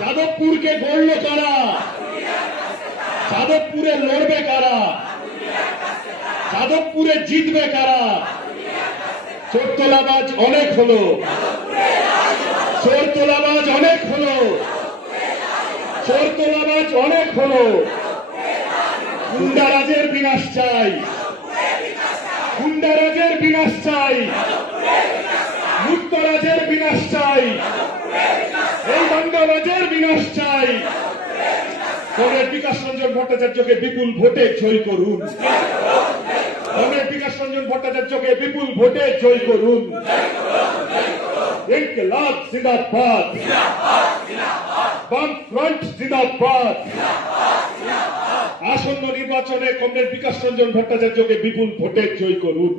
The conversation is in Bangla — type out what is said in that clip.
যাদবপুরকে গড়ল কারা? যাদবপুরে লড়বে কারা? যাদবপুরে জিতবে কারা? চোরতলাবাজ অনেক হলো, চোরতলাবাজ অনেক হলো, চোরতলাবাজ অনেক হলো। গুন্ডারাজের বিনাশ চাই, গুন্ডারাজের বিনাশ চাই, মুক্তরাজের বিনাশ চাই, এই দাঙ্গাবাজের বিনাশ চাই। কমরেড বিকাশ রঞ্জন ভট্টাচার্যকে বিপুল ভোটে জয় করুন, কমরেড বিকাশ রঞ্জন ভট্টাচার্যকে বিপুল ভোটে জয় করুন। ইনকিলাব জিন্দাবাদ, বামফ্রন্ট জিন্দাবাদ। আসন্ন নির্বাচনে কমরেড বিকাশ রঞ্জন ভট্টাচার্যকে বিপুল ভোটে জয় করুন।